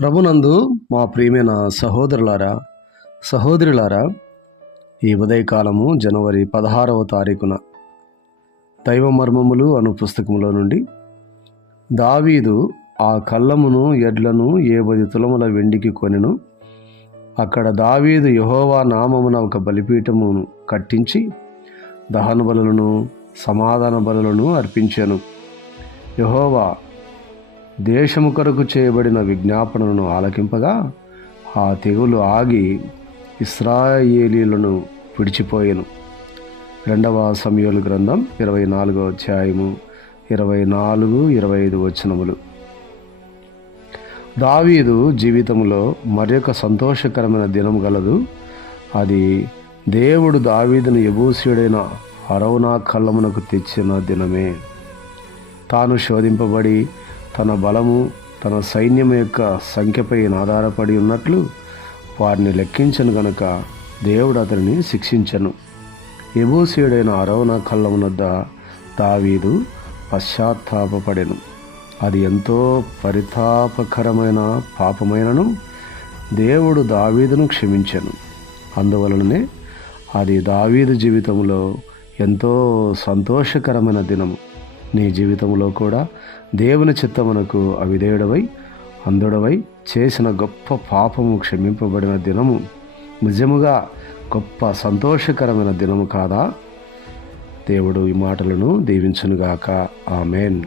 ప్రభునందు మా ప్రియమైన సహోదరులారా, ఈ ఉదయకాలము జనవరి 16వ తారీఖున దైవ మర్మములు అను పుస్తకంలో నుండి దావీదు ఆ కళ్ళమును ఎడ్లను 70 తులముల వెండికి కొనెను. అక్కడ దావీదు యెహోవా నామమున ఒక బలిపీఠమును కట్టించి దహన బలులను సమాధాన బలులను అర్పించెను. యెహోవా దేశము కొరకు చేయబడిన విజ్ఞాపనలను ఆలకింపగా ఆ తెగులు ఆగి ఇశ్రాయేలీయులను విడిచిపోయెను. 2వ సమూయేలు గ్రంథం 24వ అధ్యాయము 24-25 వచనములు. దావీదు జీవితంలో మరొక సంతోషకరమైన దినం గలదు. అది దేవుడు దావీదును యెబూసీయుడైన అరౌనా కళ్ళమునకు తెచ్చిన దినమే. తాను శోధింపబడి తన బలము తన సైన్యం యొక్క సంఖ్యపై ఆధారపడి ఉన్నట్లు వారిని లెక్కించను గనుక దేవుడు అతనిని శిక్షించను. యెబూసీయుడైన అరౌనా కళ్ళమునొద్ద దావీదు పశ్చాత్తాపపడెను. అది ఎంతో పరితాపకరమైన పాపమైనను దేవుడు దావీదును క్షమించెను. అందువలననే అది దావీదు జీవితంలో ఎంతో సంతోషకరమైన దినము. నీ జీవితంలో కూడా దేవుని చిత్తమునకు అవిధేయుడవై అంధుడవై చేసిన గొప్ప పాపము క్షమింపబడిన దినము నిజముగా గొప్ప సంతోషకరమైన దినము కాదా? దేవుడు ఈ మాటలను దీవించునుగాక. ఆమేన్.